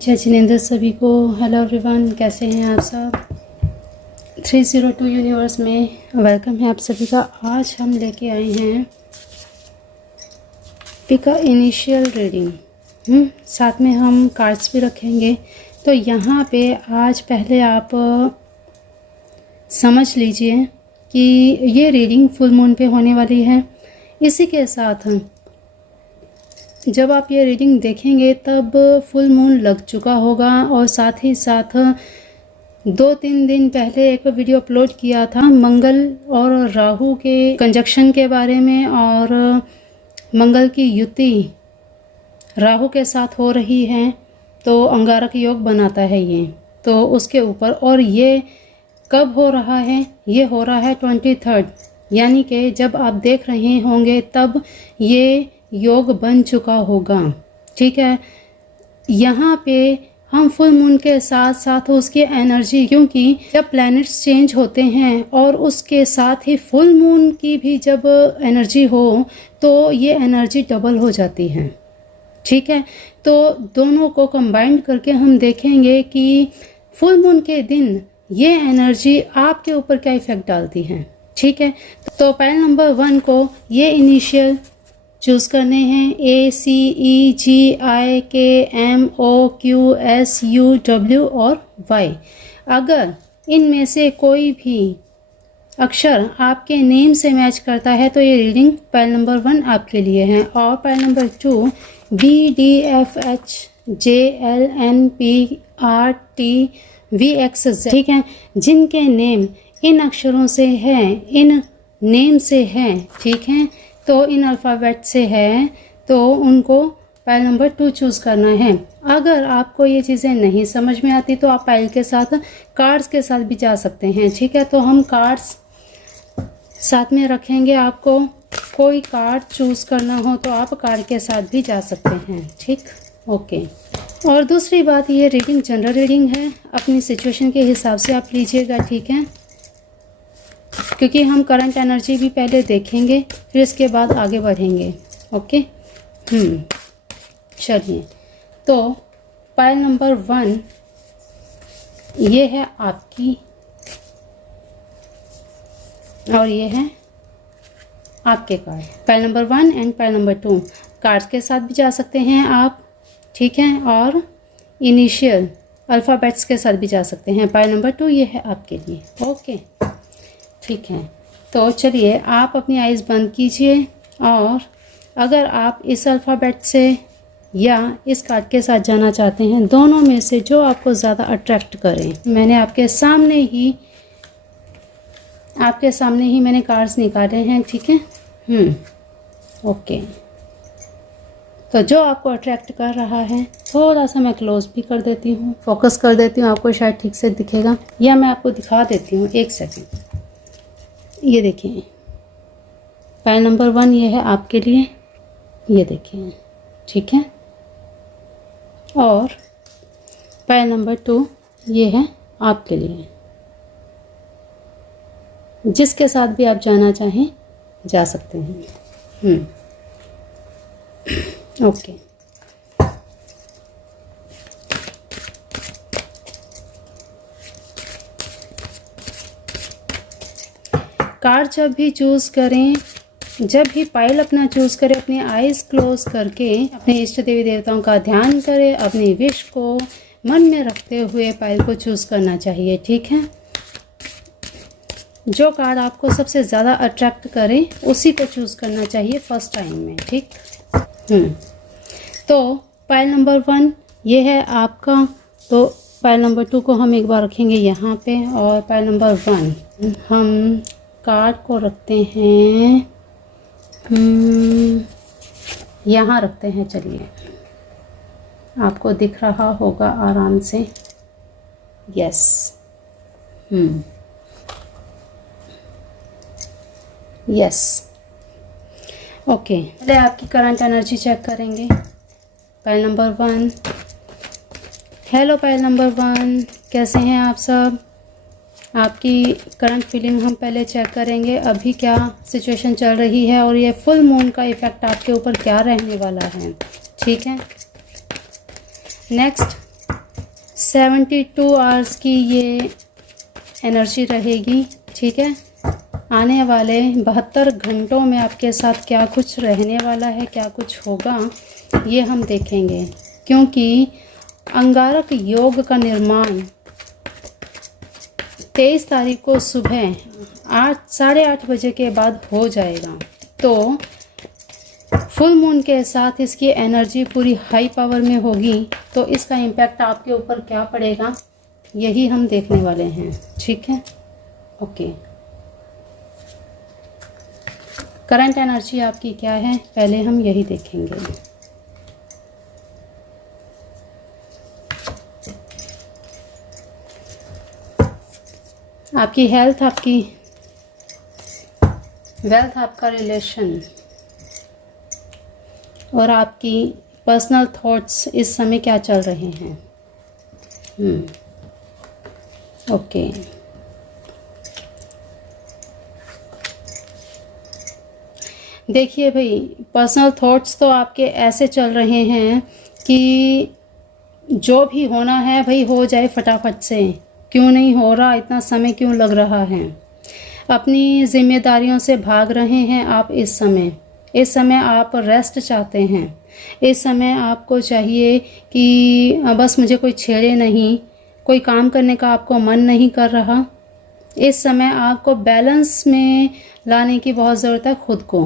जय जिनेंद्र सभी को। हेलो एवरीवन, कैसे हैं आप सब। 302 यूनिवर्स में वेलकम है आप सभी का। आज हम लेके आए हैं पिका इनिशियल रीडिंग, साथ में हम कार्ड्स भी रखेंगे। तो यहाँ पे आज पहले आप समझ लीजिए कि ये रीडिंग फुल मून पे होने वाली है। इसी के साथ जब आप ये रीडिंग देखेंगे तब फुल मून लग चुका होगा, और साथ ही साथ 2-3 दिन पहले एक वीडियो अपलोड किया था मंगल और राहु के कंजक्शन के बारे में, और मंगल की युति राहु के साथ हो रही है तो अंगारक योग बनाता है ये, तो उसके ऊपर। और ये कब हो रहा है? ये हो रहा है 23rd, यानी कि जब आप देख रहे होंगे तब ये योग बन चुका होगा। ठीक है, यहाँ पे हम फुल मून के साथ साथ उसकी एनर्जी, क्योंकि जब प्लैनेट्स चेंज होते हैं और उसके साथ ही फुल मून की भी जब एनर्जी हो तो ये एनर्जी डबल हो जाती है। ठीक है, तो दोनों को कंबाइन करके हम देखेंगे कि फुल मून के दिन ये एनर्जी आपके ऊपर क्या इफेक्ट डालती है। ठीक है, तो पाइल नंबर 1 को ये इनिशियल चूज़ करने हैं, ACEGIKMOQSUW और Y। अगर इनमें से कोई भी अक्षर आपके नेम से मैच करता है तो ये रीडिंग पाइल नंबर 1 आपके लिए है। और पाइल नंबर 2 BDFHJLNPRTVXZ, ठीक है, जिनके नेम इन अक्षरों से है, इन नेम से है, ठीक है, तो इन अल्फ़ाबेट से है, तो उनको पाइल नंबर 2 चूज़ करना है। अगर आपको ये चीज़ें नहीं समझ में आती तो आप पाइल के साथ कार्ड्स के साथ भी जा सकते हैं। ठीक है, तो हम कार्ड्स साथ में रखेंगे। आपको कोई कार्ड चूज़ करना हो तो आप कार्ड के साथ भी जा सकते हैं। ठीक, ओके। और दूसरी बात, ये रीडिंग जनरल रीडिंग है, अपनी सिचुएशन के हिसाब से आप लीजिएगा। ठीक है, क्योंकि हम करंट एनर्जी भी पहले देखेंगे, फिर इसके बाद आगे बढ़ेंगे। ओके, चलिए, तो पाइल नंबर 1 ये है आपकी, और ये है आपके card. Pile number 1 and pile number 2 cards के साथ भी जा सकते हैं आप। ठीक है, और इनिशियल अल्फ़ाबेट्स के साथ भी जा सकते हैं। पाइल नंबर 2 ये है आपके लिए। ओके, ठीक है, तो चलिए आप अपनी आइज़ बंद कीजिए, और अगर आप इस अल्फ़ाबेट से या इस कार्ड के साथ जाना चाहते हैं, दोनों में से जो आपको ज़्यादा अट्रैक्ट करें। मैंने आपके सामने ही मैंने कार्ड्स निकाले हैं। ठीक है, ओके, तो जो आपको अट्रैक्ट कर रहा है थोड़ा सा मैं क्लोज भी कर देती हूँ, फोकस कर देती हूँ, आपको शायद ठीक से दिखेगा, या मैं आपको दिखा देती हूँ। एक सेकेंड, ये देखिए, पाइल नंबर 1 ये है आपके लिए, ये देखिए। ठीक है, और पाइल नंबर 2 ये है आपके लिए। जिसके साथ भी आप जाना चाहें जा सकते हैं। ओके, कार्ड जब भी चूज़ करें, जब भी पाइल अपना चूज़ करें, अपनी आइज़ क्लोज करके अपने इष्ट देवी देवताओं का ध्यान करें, अपनी विश को मन में रखते हुए पाइल को चूज़ करना चाहिए। ठीक है, जो कार्ड आपको सबसे ज़्यादा अट्रैक्ट करे उसी को चूज़ करना चाहिए फर्स्ट टाइम में। ठीक, तो पाइल नंबर 1 ये है आपका, तो पाइल नंबर 2 को हम एक बार रखेंगे यहाँ पे, और पाइल नंबर 1 हम कार्ड को रखते हैं यहाँ रखते हैं। चलिए, आपको दिख रहा होगा आराम से। Yes, yes, okay. पहले आपकी करंट एनर्जी चेक करेंगे। Pile number 1, hello pile number 1, कैसे हैं आप सब। आपकी करंट फीलिंग हम पहले चेक करेंगे, अभी क्या सिचुएशन चल रही है, और ये फुल मून का इफ़ेक्ट आपके ऊपर क्या रहने वाला है। ठीक है, नेक्स्ट 72 आवर्स की ये एनर्जी रहेगी, ठीक है। आने वाले 72 घंटों में आपके साथ क्या कुछ रहने वाला है, क्या कुछ होगा, ये हम देखेंगे। क्योंकि अंगारक योग का निर्माण 23 तारीख को सुबह 8 साढ़े 8 बजे के बाद हो जाएगा। तो फुल मून के साथ इसकी एनर्जी पूरी हाई पावर में होगी, तो इसका इम्पैक्ट आपके ऊपर क्या पड़ेगा, यही हम देखने वाले हैं, ठीक है। ओके, करंट एनर्जी आपकी क्या है, पहले हम यही देखेंगे। आपकी हेल्थ, आपकी वेल्थ, आपका रिलेशन और आपकी पर्सनल थॉट्स इस समय क्या चल रहे हैं। ओके, देखिए भाई, पर्सनल थॉट्स तो आपके ऐसे चल रहे हैं कि जो भी होना है भाई हो जाए फटाफट से। क्यों नहीं हो रहा, इतना समय क्यों लग रहा है। अपनी जिम्मेदारियों से भाग रहे हैं आप इस समय। इस समय आप रेस्ट चाहते हैं। इस समय आपको चाहिए कि बस मुझे कोई छेड़े नहीं, कोई काम करने का आपको मन नहीं कर रहा। इस समय आपको बैलेंस में लाने की बहुत ज़रूरत है खुद को।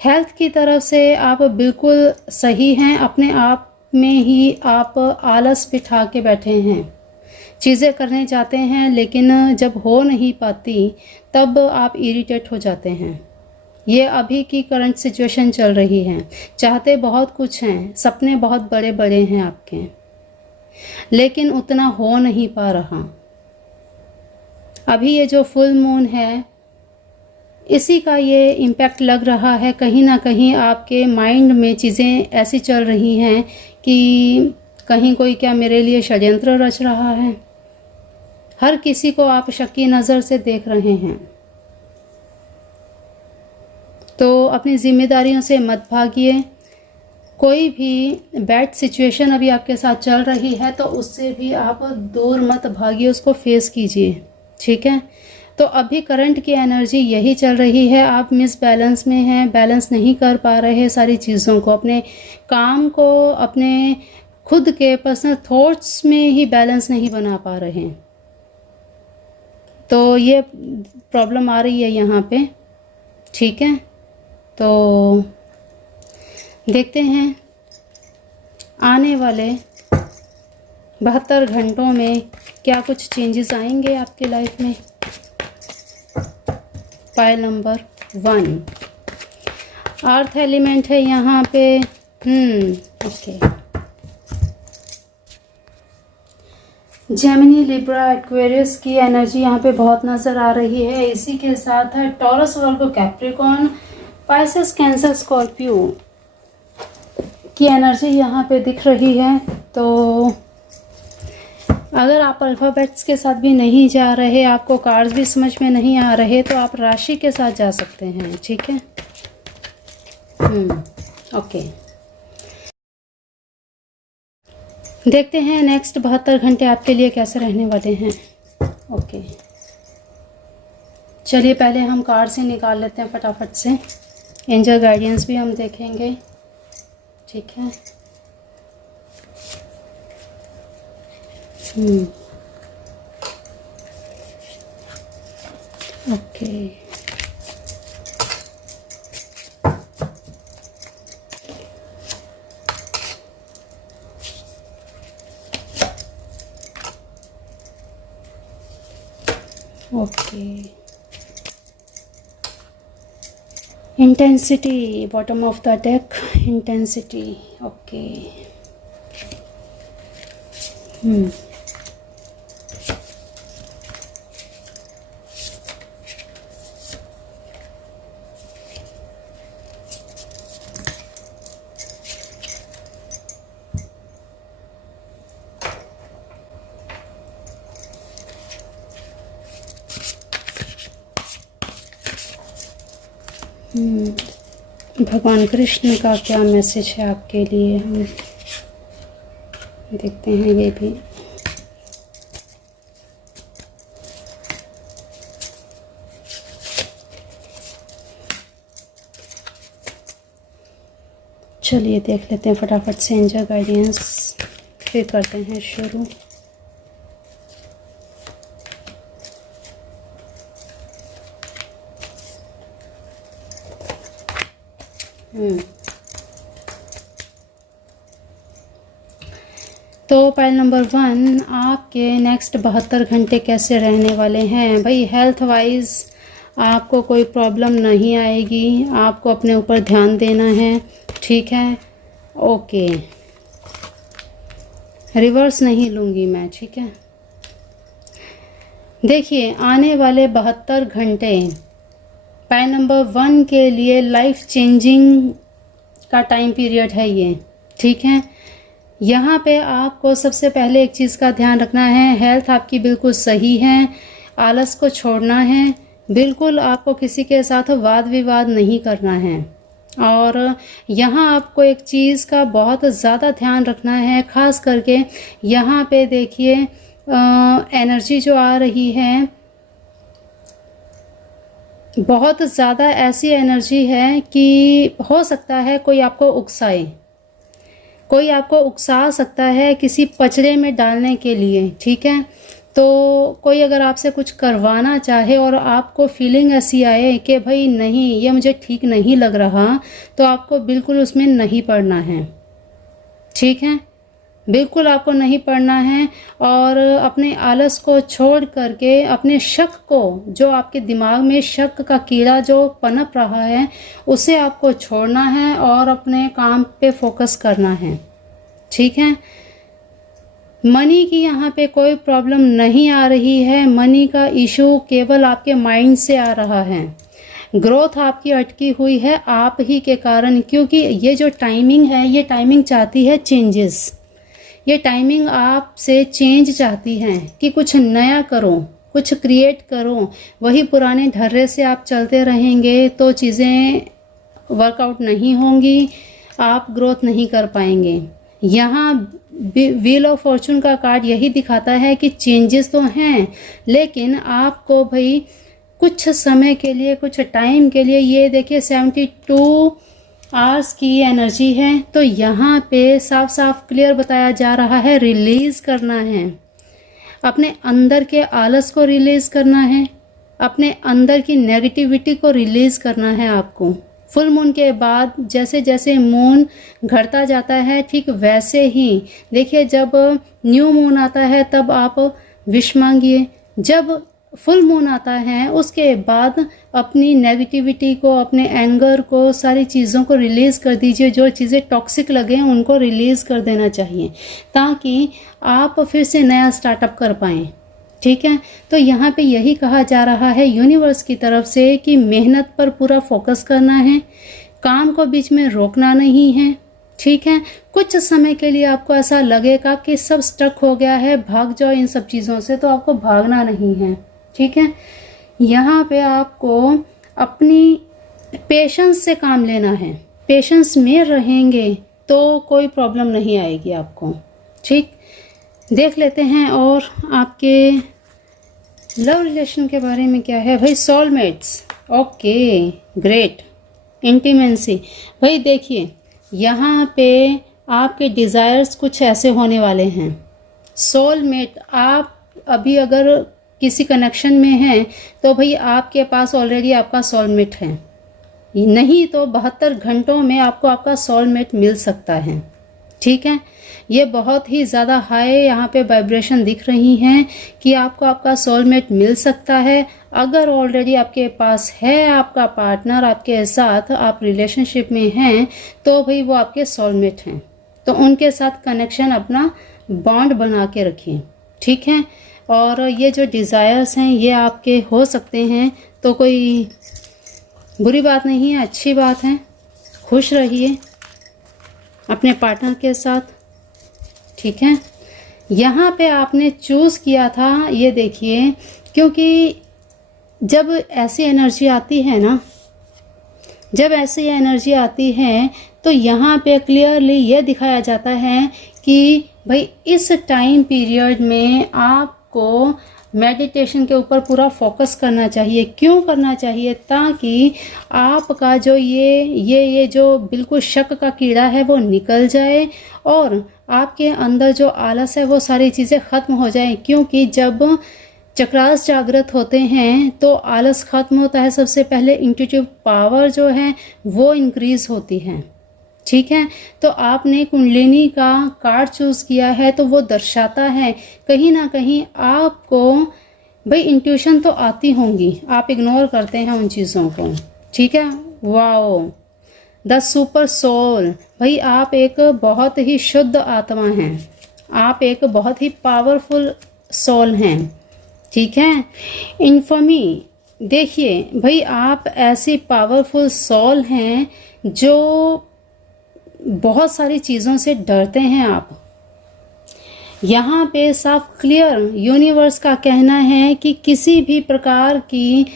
हेल्थ की तरफ से आप बिल्कुल सही हैं, अपने आप में ही आप आलस बिठा के बैठे हैं। चीज़ें करने जाते हैं लेकिन जब हो नहीं पाती तब आप इरिटेट हो जाते हैं। ये अभी की करंट सिचुएशन चल रही है। चाहते बहुत कुछ हैं, सपने बहुत बड़े बड़े हैं आपके, लेकिन उतना हो नहीं पा रहा। अभी ये जो फुल मून है इसी का ये इम्पैक्ट लग रहा है। कहीं ना कहीं आपके माइंड में चीज़ें ऐसी चल रही हैं कि कहीं कोई क्या मेरे लिए षड्यंत्र रच रहा है। हर किसी को आप शक्की नज़र से देख रहे हैं। तो अपनी जिम्मेदारियों से मत भागिए। कोई भी बैड सिचुएशन अभी आपके साथ चल रही है तो उससे भी आप दूर मत भागिए, उसको फेस कीजिए, ठीक है। तो अभी करंट की एनर्जी यही चल रही है। आप मिस बैलेंस में हैं, बैलेंस नहीं कर पा रहे सारी चीज़ों को, अपने काम को, अपने खुद के पर्सनल थॉट्स में ही बैलेंस नहीं बना पा रहे। तो ये प्रॉब्लम आ रही है यहाँ पे, ठीक है। तो देखते हैं आने वाले 72 घंटों में क्या कुछ चेंजेस आएंगे आपके लाइफ में। पाइल नंबर 1 अर्थ एलिमेंट है यहाँ पे। ओके, जेमिनी, लिब्रा, एक्वेरियस की एनर्जी यहाँ पे बहुत नज़र आ रही है। इसी के साथ है टॉरस, वर्गो, कैप्रिकॉर्न, पाइसेस, कैंसर, स्कॉर्पियो की एनर्जी यहाँ पे दिख रही है। तो अगर आप अल्फ़ाबेट्स के साथ भी नहीं जा रहे, आपको कार्ड्स भी समझ में नहीं आ रहे, तो आप राशि के साथ जा सकते हैं, ठीक है। ओके, देखते हैं नेक्स्ट 72 घंटे आपके लिए कैसे रहने वाले हैं। ओके, चलिए पहले हम कार्ड से निकाल लेते हैं फटाफट से। एंजल गाइडेंस भी हम देखेंगे, ठीक है। Okay, okay, intensity, bottom of the deck, intensity. Okay, भगवान कृष्ण का क्या मैसेज है आपके लिए। देखते हैं ये भी। चलिए देख लेते हैं फटाफट से एंजल गाइडेंस, फिर करते हैं शुरू। तो पाइल नंबर 1, आपके नेक्स्ट 72 घंटे कैसे रहने वाले हैं भाई। हेल्थ वाइज आपको कोई प्रॉब्लम नहीं आएगी, आपको अपने ऊपर ध्यान देना है, ठीक है। ओके, रिवर्स नहीं लूँगी मैं, ठीक है। देखिए आने वाले 72 घंटे पाइल नंबर 1 के लिए लाइफ चेंजिंग का टाइम पीरियड है ये, ठीक है। यहाँ पे आपको सबसे पहले एक चीज़ का ध्यान रखना है, हेल्थ आपकी बिल्कुल सही है, आलस को छोड़ना है, बिल्कुल आपको किसी के साथ वाद विवाद नहीं करना है। और यहाँ आपको एक चीज़ का बहुत ज़्यादा ध्यान रखना है, ख़ास करके यहाँ पे देखिए एनर्जी जो आ रही है बहुत ज़्यादा ऐसी एनर्जी है कि हो सकता है कोई आपको उकसाए, कोई आपको उकसा सकता है किसी पचड़े में डालने के लिए, ठीक है। तो कोई अगर आपसे कुछ करवाना चाहे और आपको फीलिंग ऐसी आए कि भाई नहीं ये मुझे ठीक नहीं लग रहा, तो आपको बिल्कुल उसमें नहीं पड़ना है, ठीक है। बिल्कुल आपको नहीं पड़ना है और अपने आलस को छोड़ करके अपने शक को, जो आपके दिमाग में शक का कीड़ा जो पनप रहा है उसे आपको छोड़ना है और अपने काम पे फोकस करना है, ठीक है। मनी की यहाँ पे कोई प्रॉब्लम नहीं आ रही है, मनी का इशू केवल आपके माइंड से आ रहा है। ग्रोथ आपकी अटकी हुई है आप ही के कारण, क्योंकि ये जो टाइमिंग है ये टाइमिंग चाहती है चेंजेस, ये टाइमिंग आपसे चेंज चाहती है कि कुछ नया करो, कुछ क्रिएट करो। वही पुराने ढर्रे से आप चलते रहेंगे तो चीज़ें वर्कआउट नहीं होंगी, आप ग्रोथ नहीं कर पाएंगे। यहाँ व्हील ऑफ फॉर्चून का कार्ड यही दिखाता है कि चेंजेस तो हैं, लेकिन आपको भाई कुछ समय के लिए, कुछ टाइम के लिए, ये देखिए 72 आवर्स की एनर्जी है, तो यहाँ पे साफ साफ क्लियर बताया जा रहा है रिलीज़ करना है, अपने अंदर के आलस को रिलीज़ करना है, अपने अंदर की नेगेटिविटी को रिलीज़ करना है आपको। फुल मून के बाद जैसे जैसे मून घटता जाता है ठीक वैसे ही देखिए, जब न्यू मून आता है तब आप विश मांगिए, जब फुल मून आता है उसके बाद अपनी नेगेटिविटी को, अपने एंगर को, सारी चीज़ों को रिलीज़ कर दीजिए। जो चीज़ें टॉक्सिक लगे उनको रिलीज़ कर देना चाहिए ताकि आप फिर से नया स्टार्टअप कर पाएँ, ठीक है। तो यहाँ पे यही कहा जा रहा है यूनिवर्स की तरफ से कि मेहनत पर पूरा फोकस करना है, काम को बीच में रोकना नहीं है, ठीक है। कुछ समय के लिए आपको ऐसा लगेगा कि सब स्टक हो गया है, भाग जाओ इन सब चीज़ों से, तो आपको भागना नहीं है, ठीक है। यहाँ पे आपको अपनी पेशेंस से काम लेना है, पेशेंस में रहेंगे तो कोई प्रॉब्लम नहीं आएगी आपको, ठीक। देख लेते हैं और आपके लव रिलेशन के बारे में क्या है भाई। Soulmates, okay great. इंटीमेंसी, भाई देखिए यहाँ पे आपके डिज़ायर्स कुछ ऐसे होने वाले हैं। सोलमेट, आप अभी अगर किसी कनेक्शन में हैं तो भाई आपके पास ऑलरेडी आपका सोलमेट है, नहीं तो 72 घंटों में आपको आपका सोलमेट मिल सकता है, ठीक है। ये बहुत ही ज़्यादा हाई यहाँ पे वाइब्रेशन दिख रही हैं कि आपको आपका सोलमेट मिल सकता है। अगर ऑलरेडी आपके पास है आपका पार्टनर, आपके साथ आप रिलेशनशिप में हैं, तो भाई वो आपके सोलमेट हैं, तो उनके साथ कनेक्शन अपना बॉन्ड बना के रखिए, ठीक है। और ये जो डिज़ायर्स हैं ये आपके हो सकते हैं, तो कोई बुरी बात नहीं है, अच्छी बात है। खुश रहिए अपने पार्टनर के साथ, ठीक है। यहाँ पे आपने चूज़ किया था, ये देखिए, क्योंकि जब ऐसी एनर्जी आती है ना, जब ऐसी एनर्जी आती है तो यहाँ पे क्लियरली ये दिखाया जाता है कि भाई इस टाइम पीरियड में आपको मेडिटेशन के ऊपर पूरा फोकस करना चाहिए। क्यों करना चाहिए? ताकि आपका जो ये जो बिल्कुल शक का कीड़ा है वो निकल जाए और आपके अंदर जो आलस है वो सारी चीज़ें ख़त्म हो जाएं। क्योंकि जब चक्रास जागृत होते हैं तो आलस खत्म होता है। सबसे पहले इंट्यूटिव पावर जो है वो इंक्रीज होती है। ठीक है, तो आपने कुंडलिनी का कार्ड चूज किया है तो वो दर्शाता है कहीं ना कहीं आपको भाई इंट्यूशन तो आती होंगी, आप इग्नोर करते हैं उन चीज़ों को। ठीक है, वाओ, द सुपर सोल, भाई आप एक बहुत ही शुद्ध आत्मा हैं, आप एक बहुत ही पावरफुल सोल हैं। ठीक है, इन्फॉर्मी, देखिए भाई आप ऐसी पावरफुल सोल हैं जो बहुत सारी चीज़ों से डरते हैं। आप यहाँ पे साफ क्लियर यूनिवर्स का कहना है कि किसी भी प्रकार की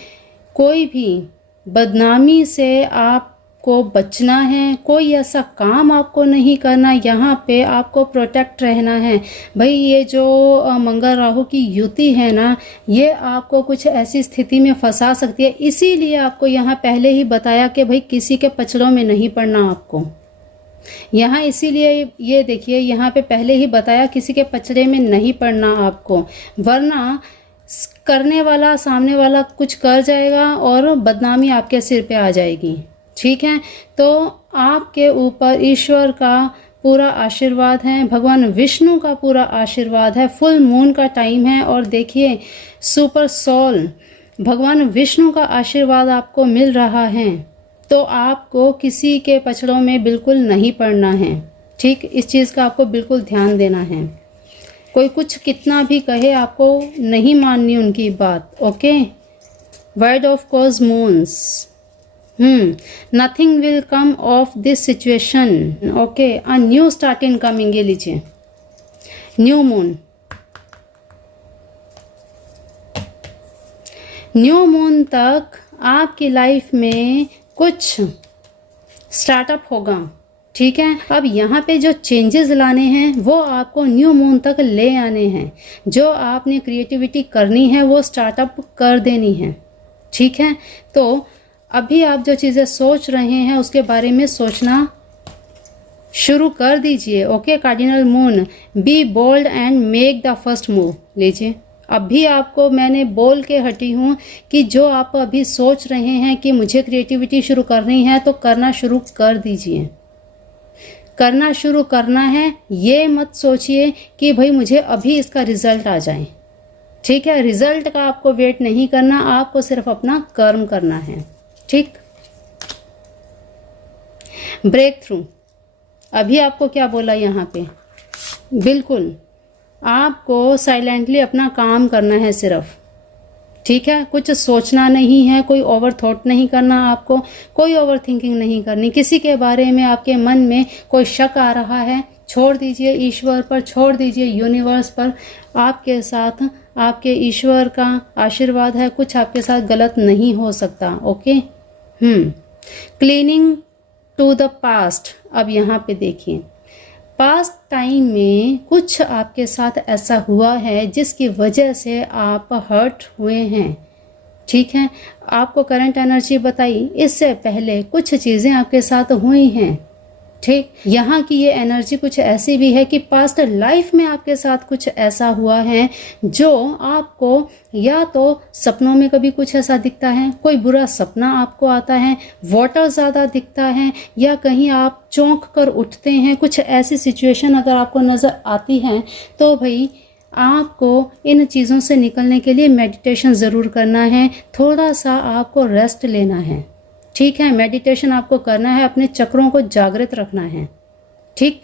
कोई भी बदनामी से आपको बचना है, कोई ऐसा काम आपको नहीं करना, यहाँ पे आपको प्रोटेक्ट रहना है। भाई ये जो मंगल राहु की युति है ना, ये आपको कुछ ऐसी स्थिति में फंसा सकती है। इसीलिए आपको यहाँ पहले ही बताया कि भाई किसी के पचड़ों में नहीं पड़ना आपको। यहाँ इसीलिए ये देखिए यहाँ पे पहले ही बताया किसी के पचड़े में नहीं पड़ना आपको, वरना करने वाला सामने वाला कुछ कर जाएगा और बदनामी आपके सिर पे आ जाएगी। ठीक है, तो आपके ऊपर ईश्वर का पूरा आशीर्वाद है, भगवान विष्णु का पूरा आशीर्वाद है। फुल मून का टाइम है और देखिए सुपर सोल भगवान विष्णु का आशीर्वाद आपको मिल रहा है, तो आपको किसी के पचड़ों में बिल्कुल नहीं पड़ना है। ठीक, इस चीज़ का आपको बिल्कुल ध्यान देना है। कोई कुछ कितना भी कहे आपको नहीं माननी उनकी बात। ओके, वर्ड ऑफ कॉस्मोन्स, nothing will come of this situation. Okay, a new starting coming, ये लीजिए न्यू मून। न्यू मून तक आपकी लाइफ में कुछ स्टार्टअप होगा। ठीक है, अब यहाँ पे जो चेंजेस लाने हैं वो आपको न्यू मून तक ले आने हैं। जो आपने क्रिएटिविटी करनी है वो स्टार्टअप कर देनी है। ठीक है, तो अभी आप जो चीज़ें सोच रहे हैं उसके बारे में सोचना शुरू कर दीजिए। Okay, cardinal moon, be bold and make the first move. लीजिए, अभी आपको मैंने बोल के हटी हूँ कि जो आप अभी सोच रहे हैं कि मुझे क्रिएटिविटी शुरू करनी है तो करना शुरू कर दीजिए। करना शुरू करना है, ये मत सोचिए कि भाई मुझे अभी इसका रिजल्ट आ जाए। ठीक है, रिजल्ट का आपको वेट नहीं करना, आपको सिर्फ अपना कर्म करना है। ठीक, ब्रेक थ्रू, अभी आपको क्या बोला यहाँ पे, बिल्कुल आपको साइलेंटली अपना काम करना है सिर्फ। ठीक है, कुछ सोचना नहीं है, कोई ओवर थॉट नहीं करना, आपको कोई ओवर थिंकिंग नहीं करनी। किसी के बारे में आपके मन में कोई शक आ रहा है, छोड़ दीजिए ईश्वर पर, छोड़ दीजिए यूनिवर्स पर। आपके साथ आपके ईश्वर का आशीर्वाद है, कुछ आपके साथ गलत नहीं हो सकता। Okay, cleaning to the past. अब यहाँ पे देखिए, पास्ट टाइम में कुछ आपके साथ ऐसा हुआ है जिसकी वजह से आप हर्ट हुए हैं। ठीक है, आपको करंट एनर्जी बताई, इससे पहले कुछ चीज़ें आपके साथ हुई हैं। ठीक, यहाँ की ये एनर्जी कुछ ऐसी भी है कि पास्ट लाइफ में आपके साथ कुछ ऐसा हुआ है जो आपको या तो सपनों में कभी कुछ ऐसा दिखता है, कोई बुरा सपना आपको आता है, वाटर ज़्यादा दिखता है, या कहीं आप चौंक कर उठते हैं। कुछ ऐसी सिचुएशन अगर आपको नज़र आती है तो भाई आपको इन चीज़ों से निकलने के लिए मेडिटेशन ज़रूर करना है, थोड़ा सा आपको रेस्ट लेना है। ठीक है, मेडिटेशन आपको करना है, अपने चक्रों को जागृत रखना है। ठीक,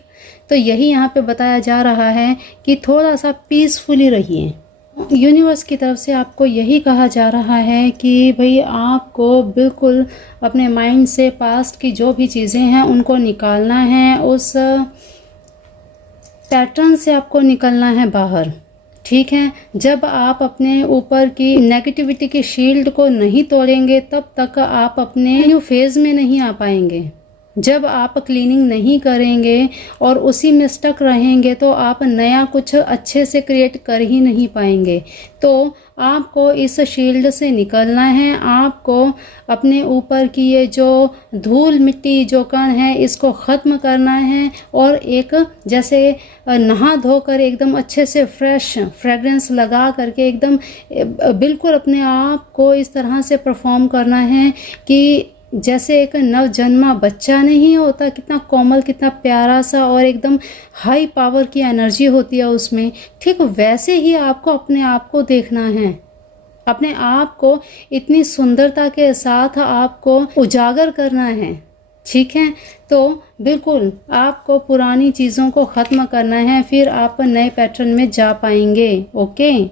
तो यही यहाँ पे बताया जा रहा है कि थोड़ा सा पीसफुली रहिए। यूनिवर्स की तरफ से आपको यही कहा जा रहा है कि भाई आपको बिल्कुल अपने माइंड से पास्ट की जो भी चीज़ें हैं उनको निकालना है, उस पैटर्न से आपको निकलना है बाहर। ठीक है, जब आप अपने ऊपर की नेगेटिविटी की शील्ड को नहीं तोड़ेंगे तब तक आप अपने न्यू फेज में नहीं आ पाएंगे। जब आप क्लीनिंग नहीं करेंगे और उसी में स्टक रहेंगे तो आप नया कुछ अच्छे से क्रिएट कर ही नहीं पाएंगे। तो आपको इस शील्ड से निकलना है, आपको अपने ऊपर की ये जो धूल मिट्टी जो कण है इसको ख़त्म करना है और एक जैसे नहा धोकर एकदम अच्छे से फ्रेश फ्रेगरेंस लगा करके एकदम बिल्कुल अपने आप को इस तरह से परफॉर्म करना है कि जैसे एक नवजन्मा बच्चा नहीं होता, कितना कोमल, कितना प्यारा सा और एकदम हाई पावर की एनर्जी होती है उसमें, ठीक वैसे ही आपको अपने आप को देखना है। अपने आप को इतनी सुंदरता के साथ आपको उजागर करना है, ठीक है। तो बिल्कुल आपको पुरानी चीज़ों को ख़त्म करना है, फिर आप नए पैटर्न में जा पाएंगे। ओके,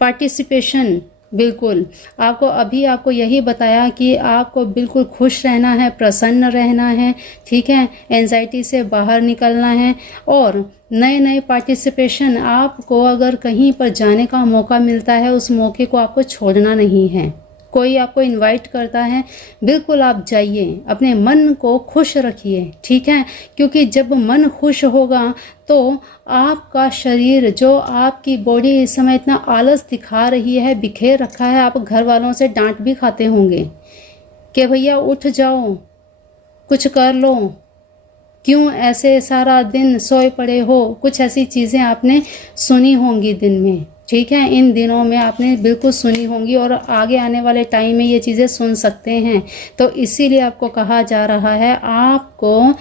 पार्टिसिपेशन, बिल्कुल आपको अभी आपको यही बताया कि आपको बिल्कुल खुश रहना है, प्रसन्न रहना है, ठीक है, एंजाइटी से बाहर निकलना है। और नए नए पार्टिसिपेशन, आपको अगर कहीं पर जाने का मौका मिलता है उस मौके को आपको छोड़ना नहीं है। कोई आपको इनवाइट करता है, बिल्कुल आप जाइए, अपने मन को खुश रखिए, ठीक है, क्योंकि जब मन खुश होगा तो आपका शरीर, जो आपकी बॉडी इस समय इतना आलस दिखा रही है, बिखेर रखा है, आप घर वालों से डांट भी खाते होंगे कि भैया उठ जाओ, कुछ कर लो, क्यों ऐसे सारा दिन सोए पड़े हो, कुछ ऐसी चीज़ें आपने सुनी होंगी दिन में, ठीक है, इन दिनों में आपने बिल्कुल सुनी होंगी और आगे आने वाले टाइम में ये चीज़ें सुन सकते हैं। तो इसीलिए आपको कहा जा रहा है आपको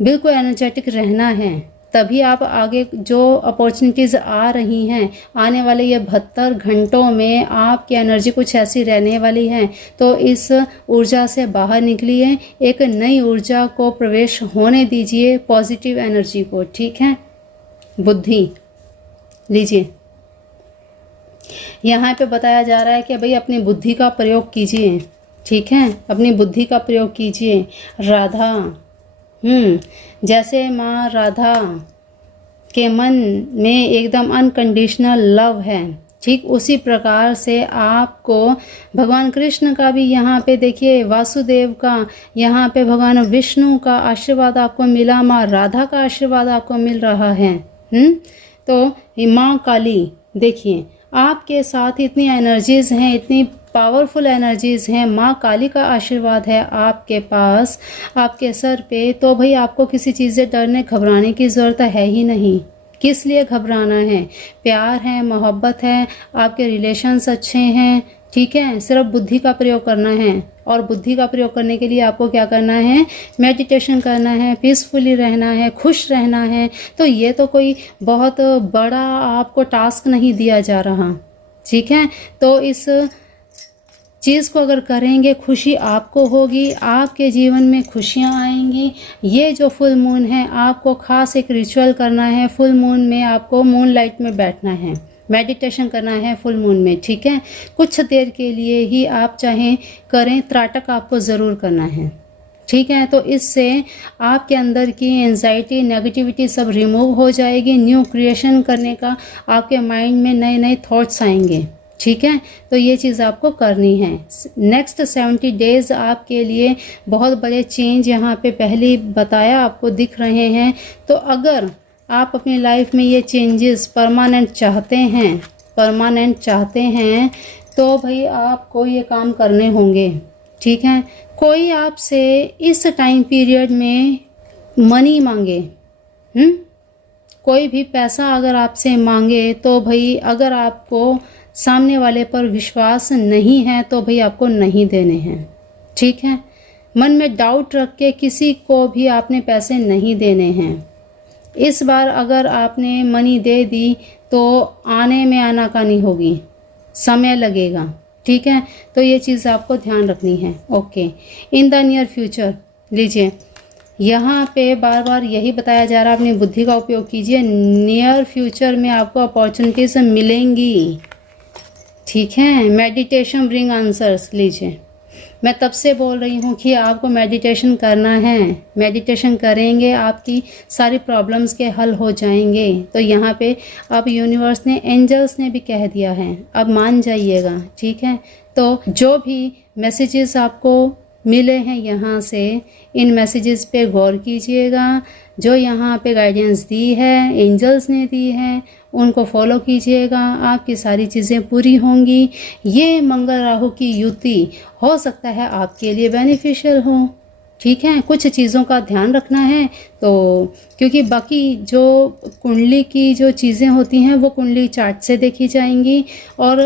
बिल्कुल एनर्जेटिक रहना है, तभी आप आगे जो अपॉर्चुनिटीज़ आ रही हैं आने वाले ये 72 घंटों में आपकी एनर्जी कुछ ऐसी रहने वाली है। तो इस ऊर्जा से बाहर निकलिए, एक नई ऊर्जा को प्रवेश होने दीजिए, पॉजिटिव एनर्जी को, ठीक है। बुद्धि लीजिए, यहाँ पे बताया जा रहा है कि भाई अपनी बुद्धि का प्रयोग कीजिए, ठीक है, अपनी बुद्धि का प्रयोग कीजिए। राधा, जैसे माँ राधा के मन में एकदम अनकंडीशनल लव है, ठीक उसी प्रकार से आपको भगवान कृष्ण का भी यहाँ पे देखिए, वासुदेव का, यहाँ पे भगवान विष्णु का आशीर्वाद आपको मिला, माँ राधा का आशीर्वाद आपको मिल रहा है। तो माँ काली देखिए आपके साथ इतनी एनर्जीज़ हैं, इतनी पावरफुल एनर्जीज़ हैं, माँ काली का आशीर्वाद है आपके पास, आपके सर पे। तो भाई आपको किसी चीज़ से डरने घबराने की ज़रूरत है ही नहीं। किस लिए घबराना है? प्यार है, मोहब्बत है, आपके रिलेशंस अच्छे हैं, ठीक है, सिर्फ बुद्धि का प्रयोग करना है। और बुद्धि का प्रयोग करने के लिए आपको क्या करना है? मेडिटेशन करना है, पीसफुली रहना है, खुश रहना है। तो ये तो कोई बहुत बड़ा आपको टास्क नहीं दिया जा रहा, ठीक है। तो इस चीज़ को अगर करेंगे, खुशी आपको होगी, आपके जीवन में खुशियाँ आएंगी। ये जो फुल मून है, आपको खास एक रिचुअल करना है। फुल मून में आपको मून लाइट में बैठना है, मेडिटेशन करना है फुल मून में, ठीक है। कुछ देर के लिए ही आप चाहें करें, त्राटक आपको ज़रूर करना है, ठीक है। तो इससे आपके अंदर की एंजाइटी, नेगेटिविटी सब रिमूव हो जाएगी। न्यू क्रिएशन करने का आपके माइंड में नए नए थॉट्स आएंगे, ठीक है। तो ये चीज़ आपको करनी है। नेक्स्ट 70 डेज़ आपके लिए बहुत बड़े चेंज यहाँ पे पहले बताया आपको दिख रहे हैं। तो अगर आप अपनी लाइफ में ये चेंजेस परमानेंट चाहते हैं तो भाई आपको ये काम करने होंगे, ठीक है। कोई आपसे इस टाइम पीरियड में मनी मांगे, कोई भी पैसा अगर आपसे मांगे तो भाई अगर आपको सामने वाले पर विश्वास नहीं है तो भाई आपको नहीं देने हैं, ठीक है। मन में डाउट रख के किसी को भी आपने पैसे नहीं देने हैं। इस बार अगर आपने मनी दे दी तो आने में आनाकानी होगी, समय लगेगा, ठीक है। तो ये चीज़ आपको ध्यान रखनी है। Okay, in the near future लीजिए, यहाँ पे बार बार यही बताया जा रहा है, अपनी बुद्धि का उपयोग कीजिए। नियर फ्यूचर में आपको अपॉर्चुनिटीज मिलेंगी, ठीक है। मेडिटेशन ब्रिंग आंसर्स लीजिए, मैं तब से बोल रही हूँ कि आपको मेडिटेशन करना है। मेडिटेशन करेंगे आपकी सारी प्रॉब्लम्स के हल हो जाएंगे। तो यहाँ पे अब यूनिवर्स ने, एंजल्स ने भी कह दिया है, अब मान जाइएगा, ठीक है। तो जो भी मैसेजेस आपको मिले हैं यहाँ से, इन मैसेजेस पे गौर कीजिएगा। जो यहाँ पे गाइडेंस दी है, एंजल्स ने दी है, उनको फॉलो कीजिएगा, आपकी सारी चीज़ें पूरी होंगी। ये मंगल राहु की युति हो सकता है आपके लिए बेनिफिशियल हो, ठीक है। कुछ चीज़ों का ध्यान रखना है, तो क्योंकि बाकी जो कुंडली की जो चीज़ें होती हैं वो कुंडली चार्ट से देखी जाएंगी, और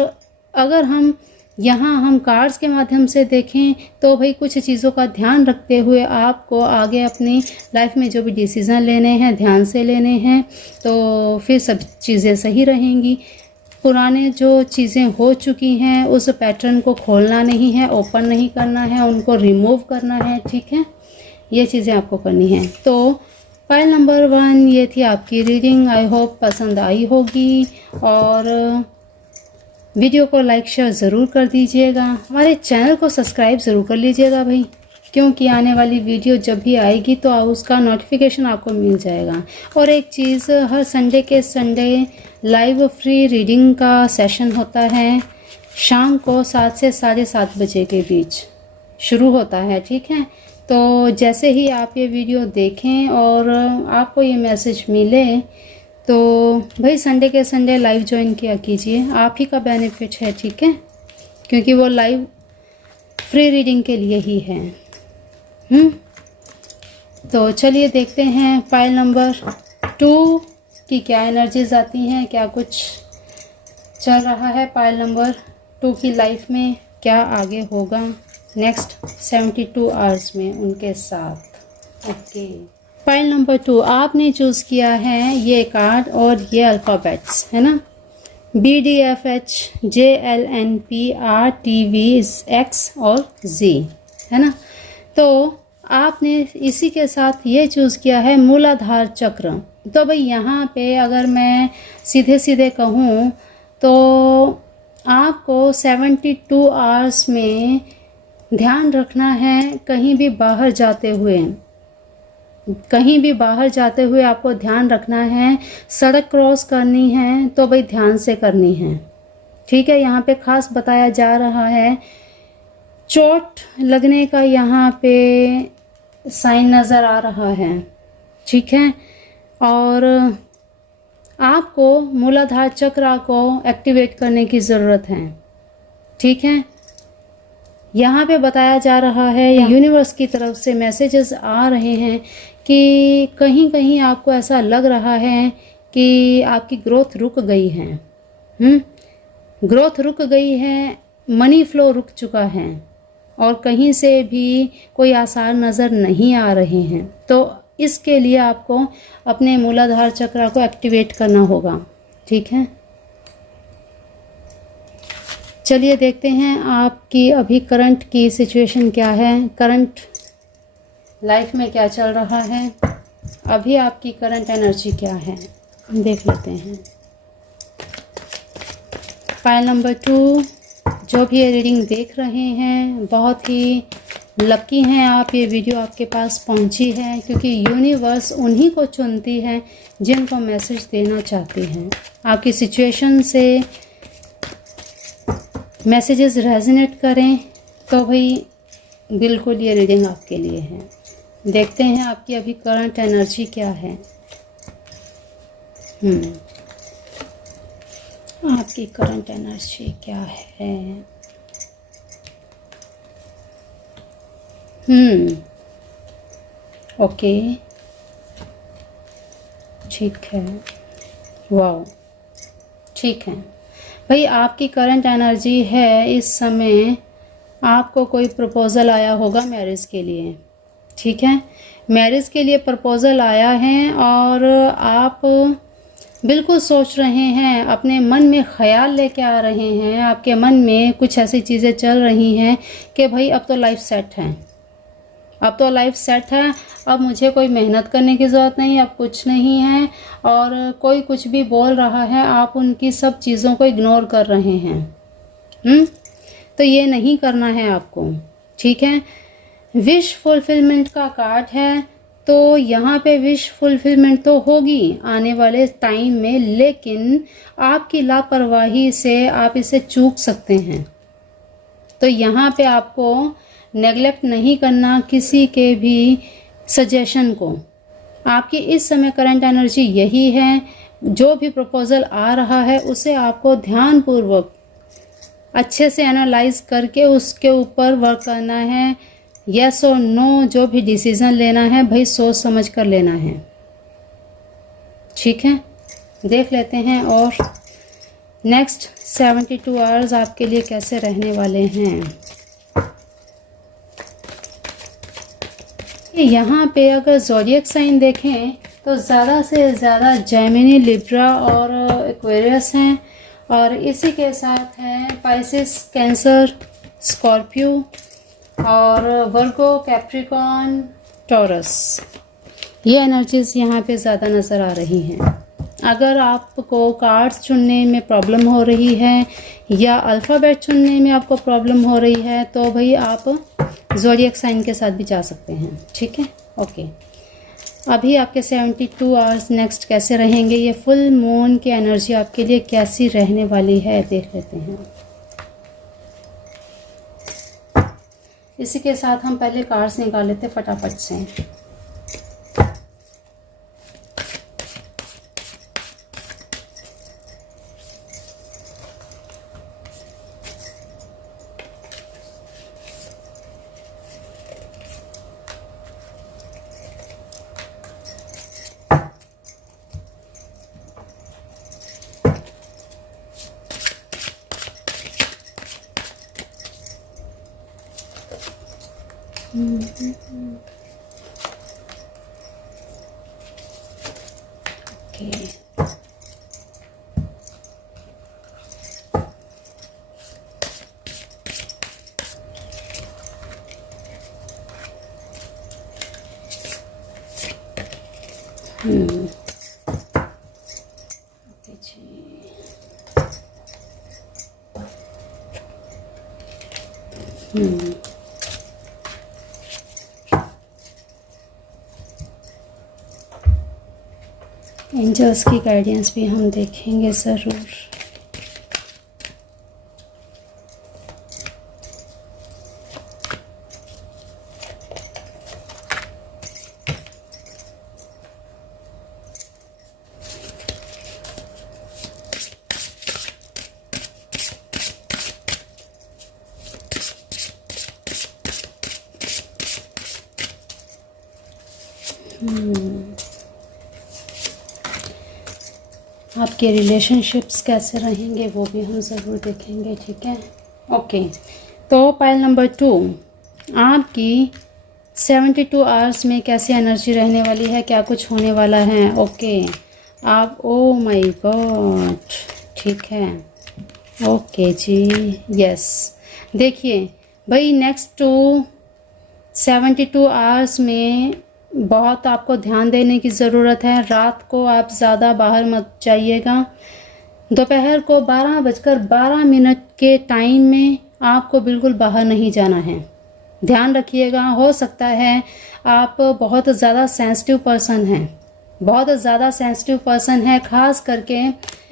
अगर हम कार्ड्स के माध्यम से देखें तो भाई कुछ चीज़ों का ध्यान रखते हुए आपको आगे अपनी लाइफ में जो भी डिसीज़न लेने हैं ध्यान से लेने हैं, तो फिर सब चीज़ें सही रहेंगी। पुराने जो चीज़ें हो चुकी हैं उस पैटर्न को खोलना नहीं है, ओपन नहीं करना है, उनको रिमूव करना है, ठीक है। ये चीज़ें आपको करनी है। तो फाइल नंबर 1 ये थी आपकी रीडिंग। आई होप पसंद आई होगी, और वीडियो को लाइक शेयर ज़रूर कर दीजिएगा। हमारे चैनल को सब्सक्राइब ज़रूर कर लीजिएगा भाई, क्योंकि आने वाली वीडियो जब भी आएगी तो उसका नोटिफिकेशन आपको मिल जाएगा। और एक चीज़, हर संडे के संडे लाइव फ्री रीडिंग का सेशन होता है, शाम को 7 से 7:30 बजे के बीच शुरू होता है, ठीक है। तो जैसे ही आप ये वीडियो देखें और आपको ये मैसेज मिले तो भाई संडे के संडे लाइव ज्वाइन किया कीजिए, आप ही का बेनिफिट है, ठीक है, क्योंकि वो लाइव फ्री रीडिंग के लिए ही है। तो चलिए देखते हैं फाइल नंबर 2 की क्या एनर्जीज आती हैं, क्या कुछ चल रहा है फाइल नंबर 2 की लाइफ में, क्या आगे होगा नेक्स्ट 72 आवर्स में उनके साथ। ओके, फाइल नंबर 2 आपने चूज़ किया है ये कार्ड और ये अल्फ़ाबेट्स है ना, BDFH JLNPRTVX और Z है ना। तो आपने इसी के साथ ये चूज़ किया है मूलाधार चक्र। तो भाई यहाँ पे अगर मैं सीधे सीधे कहूँ तो आपको 72 आवर्स में ध्यान रखना है, कहीं भी बाहर जाते हुए आपको ध्यान रखना है। सड़क क्रॉस करनी है तो भाई ध्यान से करनी है, ठीक है। यहाँ पे खास बताया जा रहा है, चोट लगने का यहाँ पे साइन नज़र आ रहा है, ठीक है। और आपको मूलाधार चक्र को एक्टिवेट करने की ज़रूरत है, ठीक है। यहाँ पे बताया जा रहा है, यूनिवर्स की तरफ से मैसेजेस आ रहे हैं कि कहीं कहीं आपको ऐसा लग रहा है कि आपकी ग्रोथ रुक गई है, ग्रोथ रुक गई है, मनी फ्लो रुक चुका है, और कहीं से भी कोई आसार नज़र नहीं आ रहे हैं। तो इसके लिए आपको अपने मूलाधार चक्र को एक्टिवेट करना होगा, ठीक है। चलिए देखते हैं आपकी अभी करंट की सिचुएशन क्या है, करंट लाइफ में क्या चल रहा है, अभी आपकी करंट एनर्जी क्या है, देख लेते हैं। फाइल नंबर 2 जो भी ये रीडिंग देख रहे हैं बहुत ही लकी हैं आप, ये वीडियो आपके पास पहुंची है, क्योंकि यूनिवर्स उन्हीं को चुनती है जिनको मैसेज देना चाहती हैं। आपकी सिचुएशन से मैसेजेस रेजोनेट करें तो भाई बिल्कुल ये रीडिंग आपके लिए है। देखते हैं आपकी अभी करंट एनर्जी क्या है। आपकी करंट एनर्जी क्या है। ओके, ठीक है, वाह, ठीक है भाई। आपकी करंट एनर्जी है, इस समय आपको कोई प्रपोज़ल आया होगा मैरिज के लिए, ठीक है। मैरिज के लिए प्रपोज़ल आया है और आप बिल्कुल सोच रहे हैं, अपने मन में ख्याल लेके आ रहे हैं, आपके मन में कुछ ऐसी चीज़ें चल रही हैं कि भाई अब तो लाइफ सेट है, अब तो लाइफ सेट है, अब मुझे कोई मेहनत करने की ज़रूरत नहीं, अब कुछ नहीं है। और कोई कुछ भी बोल रहा है आप उनकी सब चीज़ों को इग्नोर कर रहे हैं। तो ये नहीं करना है आपको, ठीक है। विश फुलफिलमेंट का कार्ड है, तो यहाँ पे विश फुलफिलमेंट तो होगी आने वाले टाइम में, लेकिन आपकी लापरवाही से आप इसे चूक सकते हैं। तो यहाँ पे आपको नेगलेक्ट नहीं करना किसी के भी सजेशन को। आपकी इस समय करंट एनर्जी यही है। जो भी प्रपोजल आ रहा है उसे आपको ध्यानपूर्वक अच्छे से एनालाइज करके उसके ऊपर वर्क करना है। यस और नो जो भी डिसीजन लेना है भाई सोच समझ कर लेना है। ठीक है, देख लेते हैं और नेक्स्ट 72 आवर्स आपके लिए कैसे रहने वाले हैं। यहाँ पे अगर ज़ोडिएक साइन देखें तो ज़्यादा से ज़्यादा जेमिनी, लिब्रा और एक्वेरियस हैं, और इसी के साथ हैं पाइसिस, कैंसर, स्कॉर्पियो और वर्गो, कैप्रिकॉन, टॉरस। ये एनर्जीज़ यहाँ पे ज़्यादा नज़र आ रही हैं। अगर आपको कार्ड्स चुनने में प्रॉब्लम हो रही है या अल्फ़ाबेट चुनने में आपको प्रॉब्लम हो रही है तो भाई आप ज़ोडिएक साइन के साथ भी जा सकते हैं। ठीक है, ओके। अभी आपके 72 आवर्स नेक्स्ट कैसे रहेंगे, ये फुल मून की एनर्जी आपके लिए कैसी रहने वाली है देख लेते हैं। इसी के साथ हम पहले कार्ड्स निकाल लेते फटाफट से। ओके, एंजल्स की गाइडेंस भी हम देखेंगे ज़रूर। आपके रिलेशनशिप्स कैसे रहेंगे वो भी हम ज़रूर देखेंगे। ठीक है, ओके। तो पाइल नंबर 2, आपकी 72 आवर्स में कैसी एनर्जी रहने वाली है, क्या कुछ होने वाला है। ओके, आप, ओ माय गॉड, ठीक है, ओके जी, यस। देखिए भाई नेक्स्ट 72 आवर्स में बहुत आपको ध्यान देने की ज़रूरत है। रात को आप ज़्यादा बाहर मत जाइएगा। दोपहर को 12:12 के टाइम में आपको बिल्कुल बाहर नहीं जाना है। ध्यान रखिएगा, हो सकता है आप बहुत ज़्यादा सेंसिटिव पर्सन हैं, बहुत ज़्यादा सेंसिटिव पर्सन है, ख़ास करके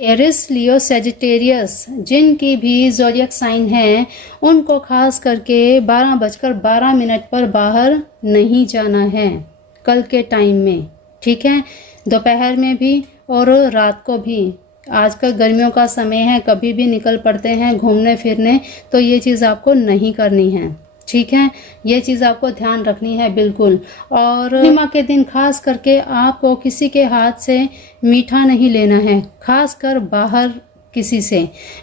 एरिस, लियो, सेजिटेरियस जिनकी भी ज़ोडिएक साइन है उनको खास करके 12:12 पर बाहर नहीं जाना है कल के टाइम में। ठीक है, दोपहर में भी और रात को भी। आजकल गर्मियों का समय है, कभी भी निकल पड़ते हैं घूमने फिरने, तो ये चीज़ आपको नहीं करनी है। ठीक है, ये चीज़ आपको ध्यान रखनी है बिल्कुल। और पूर्णिमा के दिन खास करके आपको किसी के हाथ से मीठा नहीं लेना है, खास कर बाहर किसी से।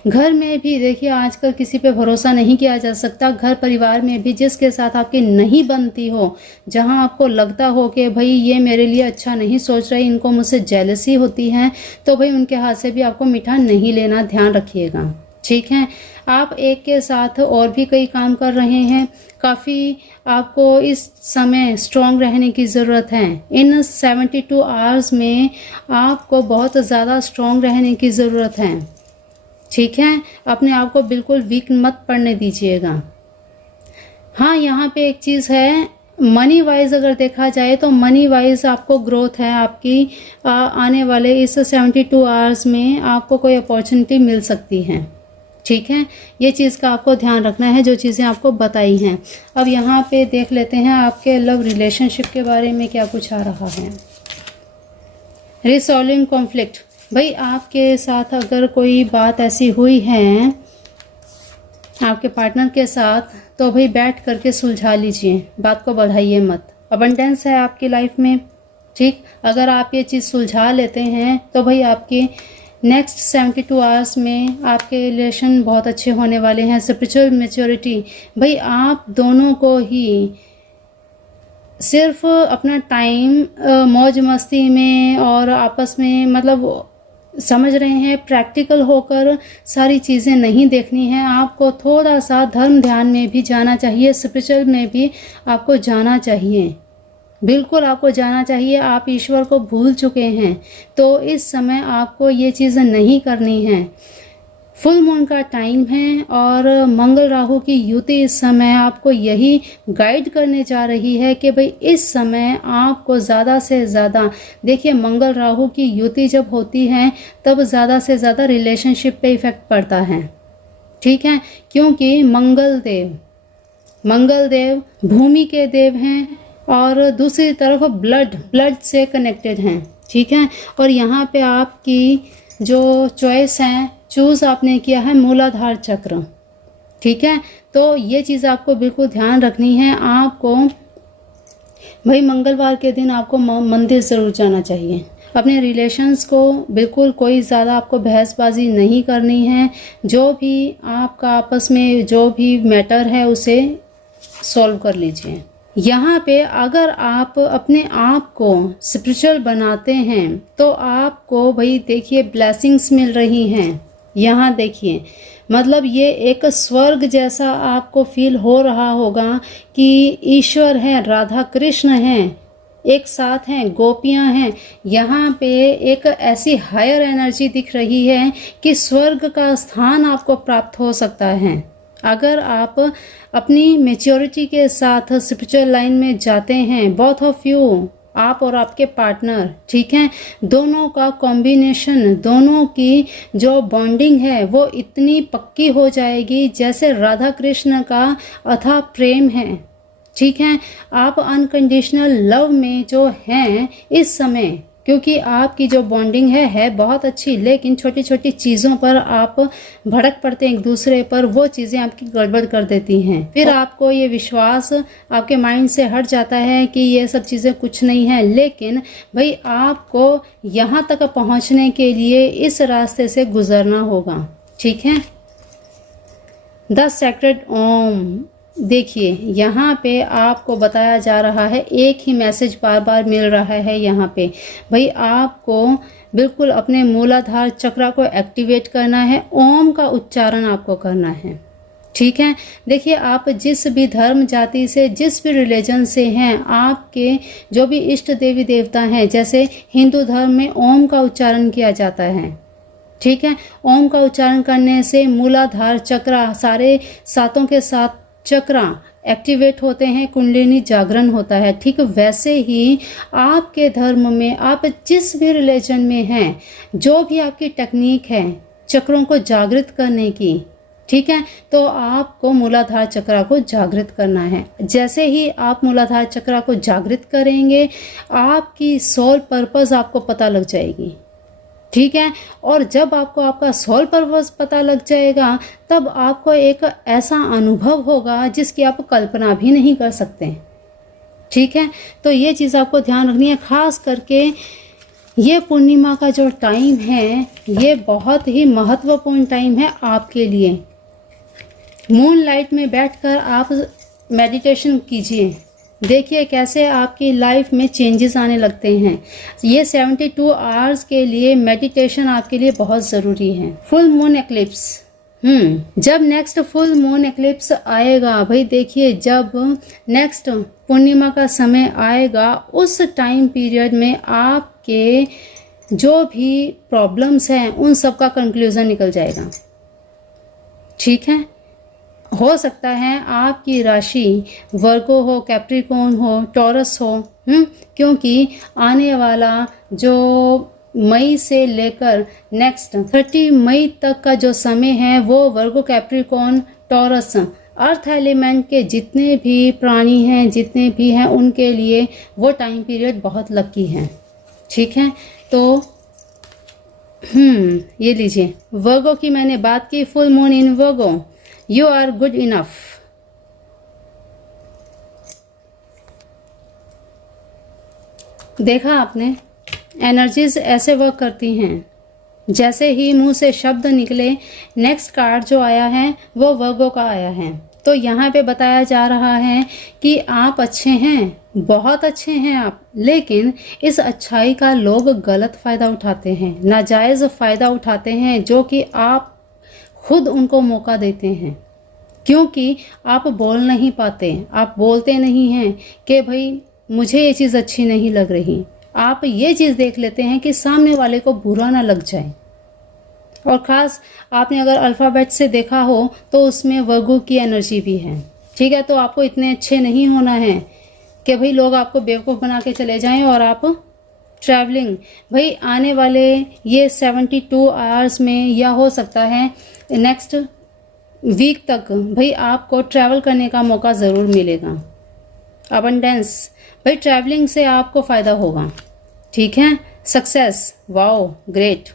घर में भी देखिए आजकल किसी पे भरोसा नहीं किया जा सकता। घर परिवार में भी जिसके साथ आपकी नहीं बनती हो, जहां आपको लगता हो कि भाई ये मेरे लिए अच्छा नहीं सोच रहे, इनको मुझसे जेलसी होती है, तो भाई उनके हाथ से भी आपको मीठा नहीं लेना, ध्यान रखिएगा। ठीक है, आप एक के साथ और भी कई काम कर रहे हैं, काफ़ी आपको इस समय स्ट्रॉन्ग रहने की ज़रूरत है। इन 72 आवर्स में आपको बहुत ज़्यादा स्ट्रॉन्ग रहने की ज़रूरत है। ठीक है, अपने आप को बिल्कुल वीक मत पड़ने दीजिएगा। हाँ, यहाँ पे एक चीज़ है, मनी वाइज अगर देखा जाए तो मनी वाइज आपको ग्रोथ है आपकी। आने वाले इस 72 आवर्स में आपको कोई अपॉर्चुनिटी मिल सकती है। ठीक है, ये चीज़ का आपको ध्यान रखना है जो चीज़ें आपको बताई हैं। अब यहाँ पे देख लेते हैं आपके लव रिलेशनशिप के बारे में क्या कुछ आ रहा है। रिसॉल्विंग कॉन्फ्लिक्ट, भाई आपके साथ अगर कोई बात ऐसी हुई है आपके पार्टनर के साथ, तो भाई बैठ करके सुलझा लीजिए, बात को बढ़ाइए मत। अबंडेंस है आपकी लाइफ में, ठीक। अगर आप ये चीज़ सुलझा लेते हैं तो भाई आपकी नेक्स्ट 72 आवर्स में आपके रिलेशन बहुत अच्छे होने वाले हैं। स्पिरिचुअल मैच्योरिटी, भाई आप दोनों को ही सिर्फ अपना टाइम मौज मस्ती में और आपस में मतलब समझ रहे हैं, प्रैक्टिकल होकर सारी चीज़ें नहीं देखनी है। आपको थोड़ा सा धर्म ध्यान में भी जाना चाहिए, स्पिरिचुअल में भी आपको जाना चाहिए, बिल्कुल आपको जाना चाहिए। आप ईश्वर को भूल चुके हैं तो इस समय आपको ये चीज़ें नहीं करनी है। फुल मून का टाइम है और मंगल राहु की युति इस समय आपको यही गाइड करने जा रही है कि भाई इस समय आपको ज़्यादा से ज़्यादा, देखिए मंगल राहु की युति जब होती है तब ज़्यादा से ज़्यादा रिलेशनशिप पे इफेक्ट पड़ता है, ठीक है, क्योंकि मंगल देव भूमि के देव हैं और दूसरी तरफ ब्लड से कनेक्टेड हैं, ठीक है। और यहाँ पे आपकी जो चॉइस है, चूज़ आपने किया है मूलाधार चक्र, ठीक है। तो ये चीज़ आपको बिल्कुल ध्यान रखनी है। आपको भाई मंगलवार के दिन आपको मंदिर ज़रूर जाना चाहिए। अपने रिलेशंस को बिल्कुल कोई ज़्यादा आपको बहसबाजी नहीं करनी है। जो भी आपका आपस में जो भी मैटर है उसे सॉल्व कर लीजिए। यहाँ पे अगर आप अपने आप को स्पिरिचुअल बनाते हैं तो आपको भाई देखिए ब्लेसिंग्स मिल रही हैं। यहाँ देखिए मतलब ये एक स्वर्ग जैसा आपको फील हो रहा होगा कि ईश्वर है, राधा कृष्ण हैं, एक साथ हैं, गोपियां हैं। यहाँ पे एक ऐसी हायर एनर्जी दिख रही है कि स्वर्ग का स्थान आपको प्राप्त हो सकता है अगर आप अपनी मैच्योरिटी के साथ स्पिरिचुअल लाइन में जाते हैं। बोथ ऑफ यू, आप और आपके पार्टनर, ठीक है, दोनों का कॉम्बिनेशन, दोनों की जो बॉन्डिंग है वो इतनी पक्की हो जाएगी जैसे राधा कृष्ण का अथाह प्रेम है, ठीक है। आप अनकंडीशनल लव में जो हैं इस समय, क्योंकि आपकी जो बॉन्डिंग है बहुत अच्छी, लेकिन छोटी छोटी चीज़ों पर आप भड़क पड़ते हैं एक दूसरे पर, वो चीज़ें आपकी गड़बड़ कर देती हैं। फिर आपको ये विश्वास आपके माइंड से हट जाता है कि ये सब चीज़ें कुछ नहीं है। लेकिन भाई आपको यहाँ तक पहुँचने के लिए इस रास्ते से गुजरना होगा, ठीक है। द सेक्रेड ओम, देखिए यहाँ पे आपको बताया जा रहा है, एक ही मैसेज बार बार मिल रहा है यहाँ पे, भाई आपको बिल्कुल अपने मूलाधार चक्र को एक्टिवेट करना है, ओम का उच्चारण आपको करना है, ठीक है। देखिए आप जिस भी धर्म जाति से, जिस भी रिलीजन से हैं, आपके जो भी इष्ट देवी देवता हैं, जैसे हिंदू धर्म में ओम का उच्चारण किया जाता है, ठीक है। ओम का उच्चारण करने से मूलाधार चक्र, सारे सातों के सात चक्र एक्टिवेट होते हैं, कुंडलिनी जागरण होता है। ठीक वैसे ही आपके धर्म में, आप जिस भी रिलीजन में हैं, जो भी आपकी टेक्निक है चक्रों को जागृत करने की, ठीक है, तो आपको मूलाधार चक्र को जागृत करना है। जैसे ही आप मूलाधार चक्र को जागृत करेंगे, आपकी सोल पर्पस आपको पता लग जाएगी, ठीक है। और जब आपको आपका सोल पर्पस पता लग जाएगा, तब आपको एक ऐसा अनुभव होगा जिसकी आप कल्पना भी नहीं कर सकते, ठीक है। तो ये चीज़ आपको ध्यान रखनी है। खास करके ये पूर्णिमा का जो टाइम है, ये बहुत ही महत्वपूर्ण टाइम है आपके लिए। मून लाइट में बैठकर आप मेडिटेशन कीजिए, देखिए कैसे आपकी लाइफ में चेंजेस आने लगते हैं। ये 72 आवर्स के लिए मेडिटेशन आपके लिए बहुत ज़रूरी है। फुल मून एक्लिप्स, जब नेक्स्ट फुल मून एक्लिप्स आएगा, भाई देखिए जब नेक्स्ट पूर्णिमा का समय आएगा, उस टाइम पीरियड में आपके जो भी प्रॉब्लम्स हैं उन सब का कंक्लूजन निकल जाएगा, ठीक है। हो सकता है आपकी राशि वर्गो हो, कैप्रिकॉर्न हो, टॉरस हो, क्योंकि आने वाला जो मई से लेकर नेक्स्ट 30 मई तक का जो समय है वो वर्गो, कैप्रिकॉर्न, टॉरस, अर्थ एलिमेंट के जितने भी प्राणी हैं, जितने भी हैं, उनके लिए वो टाइम पीरियड बहुत लकी है। ठीक है, तो ये लीजिए, वर्गो की मैंने बात की, full moon in Virgo, you are good enough. देखा आपने, एनर्जीज ऐसे वर्क करती हैं। जैसे ही मुंह से शब्द निकले, नेक्स्ट कार्ड जो आया है वो वर्गो का आया है। तो यहाँ पे बताया जा रहा है कि आप अच्छे हैं, बहुत अच्छे हैं आप, लेकिन इस अच्छाई का लोग गलत फ़ायदा उठाते हैं, नाजायज़ फ़ायदा उठाते हैं, जो कि आप खुद उनको मौका देते हैं। क्योंकि आप बोल नहीं पाते, आप बोलते नहीं हैं कि भाई मुझे ये चीज़ अच्छी नहीं लग रही। आप ये चीज़ देख लेते हैं कि सामने वाले को बुरा ना लग जाए। और ख़ास आपने अगर अल्फ़ाबेट से देखा हो तो उसमें वर्गो की एनर्जी भी है। ठीक है, तो आपको इतने अच्छे नहीं होना है कि भाई लोग आपको बेवकूफ़ बना के चले जाएं और आप ट्रैवलिंग, भाई आने वाले ये 72 आवर्स में या हो सकता है नेक्स्ट वीक तक भाई आपको ट्रैवल करने का मौका ज़रूर मिलेगा। अबंडेंस, भाई ट्रैवलिंग से आपको फ़ायदा होगा। ठीक है, सक्सेस, वाओ ग्रेट।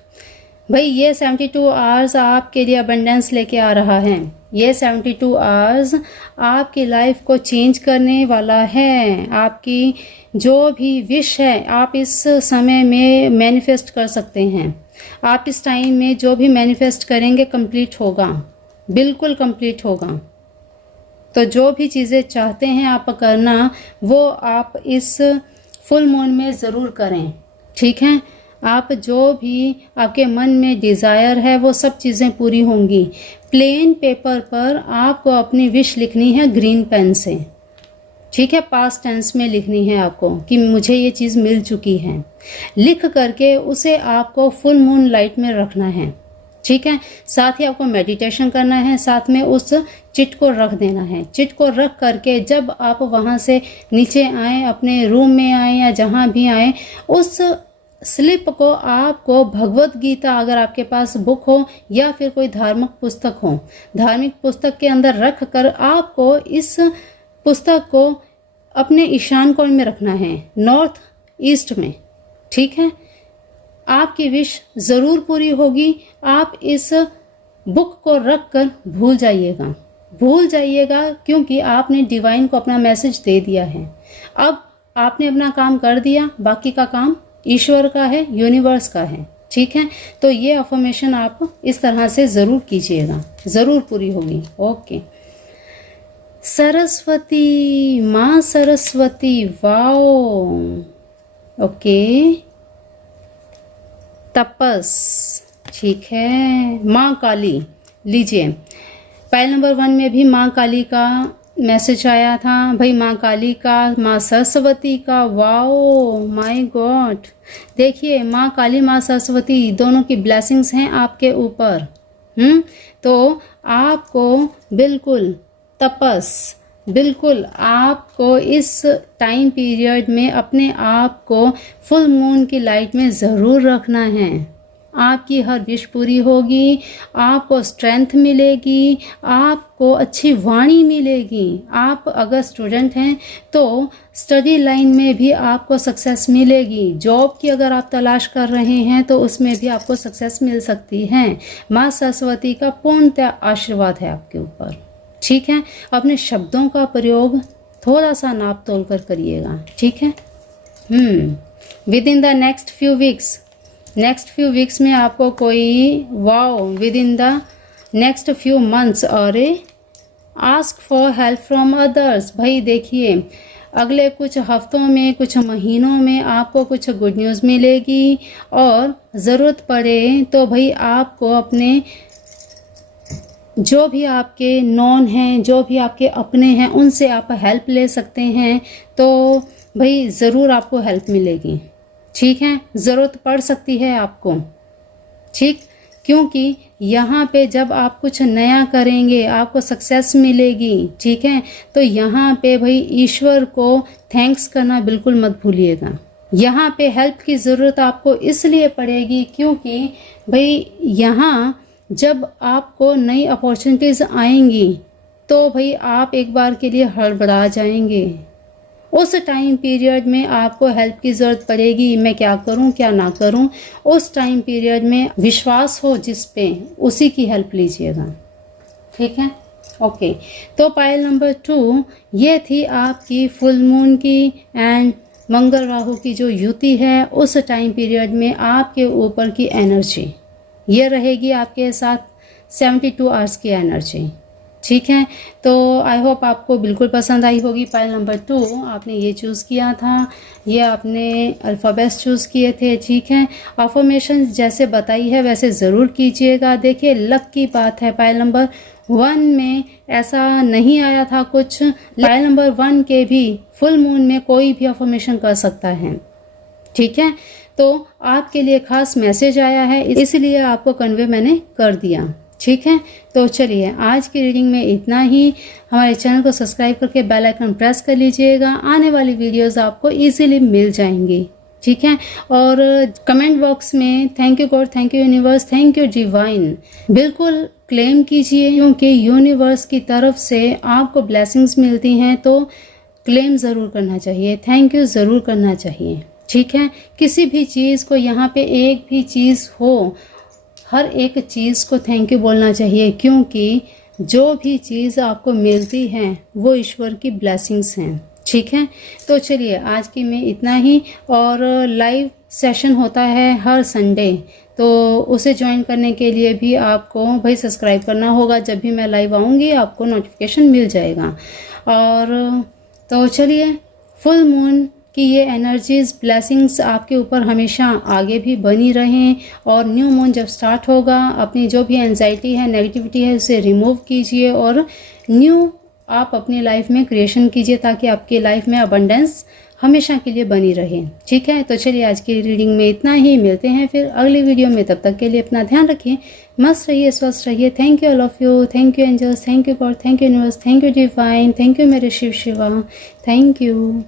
भाई ये 72 आवर्स आपके लिए अबंडेंस लेके आ रहा है। ये 72 आवर्स आपकी लाइफ को चेंज करने वाला है। आपकी जो भी विश है आप इस समय में मैनिफेस्ट कर सकते हैं। आप इस टाइम में जो भी मैनिफेस्ट करेंगे कंप्लीट होगा, बिल्कुल कंप्लीट होगा। तो जो भी चीज़ें चाहते हैं आप करना, वो आप इस फुल मून में ज़रूर करें। ठीक है, आप जो भी आपके मन में डिज़ायर है वो सब चीज़ें पूरी होंगी। प्लेन पेपर पर आपको अपनी विश लिखनी है ग्रीन पेन से। ठीक है, पास्ट टेंस में लिखनी है आपको कि मुझे ये चीज़ मिल चुकी है। लिख करके उसे आपको फुल मून लाइट में रखना है। ठीक है, साथ ही आपको मेडिटेशन करना है, साथ में उस चिट को रख देना है। चिट को रख करके जब आप वहाँ से नीचे आएँ, अपने रूम में आएँ या जहाँ भी आएँ, उस स्लिप को आपको भगवत गीता अगर आपके पास बुक हो या फिर कोई धार्मिक पुस्तक हो, धार्मिक पुस्तक के अंदर रख कर आपको इस पुस्तक को अपने ईशान कोण में रखना है, नॉर्थ ईस्ट में। ठीक है, आपकी विश ज़रूर पूरी होगी। आप इस बुक को रख कर भूल जाइएगा, क्योंकि आपने डिवाइन को अपना मैसेज दे दिया है। अब आपने अपना काम कर दिया, बाकी का काम ईश्वर का है, यूनिवर्स का है। ठीक है, तो ये अफर्मेशन आप इस तरह से ज़रूर कीजिएगा, ज़रूर पूरी होगी। ओके, सरस्वती, माँ सरस्वती, वाओ। ओके, तपस, ठीक है, माँ काली, लीजिए। फाइल नंबर 1 में भी माँ काली का मैसेज आया था, भाई माँ काली का, माँ सरस्वती का, वाओ माय गॉड। देखिए, माँ काली, माँ सरस्वती दोनों की ब्लेसिंग्स हैं आपके ऊपर। तो आपको बिल्कुल तपस, बिल्कुल आपको इस टाइम पीरियड में अपने आप को फुल मून की लाइट में ज़रूर रखना है। आपकी हर विश पूरी होगी, आपको स्ट्रेंथ मिलेगी, आपको अच्छी वाणी मिलेगी। आप अगर स्टूडेंट हैं तो स्टडी लाइन में भी आपको सक्सेस मिलेगी। जॉब की अगर आप तलाश कर रहे हैं तो उसमें भी आपको सक्सेस मिल सकती है। माँ सरस्वती का पूर्णतः आशीर्वाद है आपके ऊपर। ठीक है, अपने शब्दों का प्रयोग थोड़ा सा नाप तोल कर करिएगा। ठीक है, within the next few weeks में आपको कोई wow, within the next few months, और ask for help from others. भाई देखिए, अगले कुछ हफ्तों में, कुछ महीनों में आपको कुछ गुड न्यूज़ मिलेगी, और ज़रूरत पड़े तो भाई आपको अपने जो भी आपके नॉन हैं, जो भी आपके अपने हैं, उनसे आप हेल्प ले सकते हैं। तो भाई ज़रूर आपको हेल्प मिलेगी। ठीक है, ज़रूरत पड़ सकती है आपको। ठीक, क्योंकि यहाँ पे जब आप कुछ नया करेंगे आपको सक्सेस मिलेगी। ठीक है, तो यहाँ पे भाई ईश्वर को थैंक्स करना बिल्कुल मत भूलिएगा। यहाँ पे हेल्प की ज़रूरत आपको इसलिए पड़ेगी क्योंकि भाई यहाँ जब आपको नई अपॉर्चुनिटीज़ आएंगी तो भाई आप एक बार के लिए हड़बड़ा जाएंगे। उस टाइम पीरियड में आपको हेल्प की ज़रूरत पड़ेगी, मैं क्या करूं क्या ना करूं। उस टाइम पीरियड में विश्वास हो जिस पे, उसी की हेल्प लीजिएगा, ठीक है। ओके, तो पायल नंबर 2 ये थी आपकी फुल मून की एंड मंगल राहु की जो युति है, उस टाइम पीरियड में आपके ऊपर की एनर्जी ये रहेगी आपके साथ 72 आवर्स की एनर्जी, ठीक है। तो आई होप आपको बिल्कुल पसंद आई होगी। पायल नंबर 2 आपने ये चूज़ किया था, ये आपने अल्फ़ाबेट्स चूज़ किए थे, ठीक है। अफर्मेशन जैसे बताई है वैसे ज़रूर कीजिएगा। देखिए लक की बात है, पायल नंबर 1 में ऐसा नहीं आया था कुछ। पायल नंबर 1 के भी फुल मून में कोई भी अफर्मेशन कर सकता है, ठीक है। तो आपके लिए खास मैसेज आया है, इसलिए आपको कन्वे मैंने कर दिया, ठीक है। तो चलिए आज की रीडिंग में इतना ही। हमारे चैनल को सब्सक्राइब करके बेल आइकन प्रेस कर लीजिएगा, आने वाली वीडियोस आपको इजीली मिल जाएंगी, ठीक है। और कमेंट बॉक्स में thank you God, thank you universe, thank you divine बिल्कुल क्लेम कीजिए, क्योंकि यूनिवर्स की तरफ से आपको ब्लेसिंग्स मिलती हैं तो क्लेम ज़रूर करना चाहिए, थैंक यू ज़रूर करना चाहिए, ठीक है। किसी भी चीज़ को यहाँ पे एक भी चीज़ हो, हर एक चीज़ को थैंक यू बोलना चाहिए, क्योंकि जो भी चीज़ आपको मिलती है वो ईश्वर की ब्लेसिंग्स हैं, ठीक है। तो चलिए आज की में इतना ही। और लाइव सेशन होता है हर संडे, तो उसे ज्वाइन करने के लिए भी आपको भाई सब्सक्राइब करना होगा। जब भी मैं लाइव आऊँगी आपको नोटिफिकेशन मिल जाएगा। और तो चलिए फुल मून कि ये एनर्जीज ब्लेसिंग्स आपके ऊपर हमेशा आगे भी बनी रहें। और न्यू मून जब स्टार्ट होगा, अपनी जो भी एंजाइटी है, नेगेटिविटी है, उसे रिमूव कीजिए और न्यू आप अपनी लाइफ में क्रिएशन कीजिए, ताकि आपकी लाइफ में अबंडेंस हमेशा के लिए बनी रहे, ठीक है। तो चलिए आज की रीडिंग में इतना ही, मिलते हैं फिर अगली वीडियो में। तब तक के लिए अपना ध्यान रखिए, मस्त रहिए, स्वस्थ रहिए। Thank you all of you, thank you angels, thank you God, thank you universe, thank you divine, thank you मेरे शिव शिवा, थैंक यू।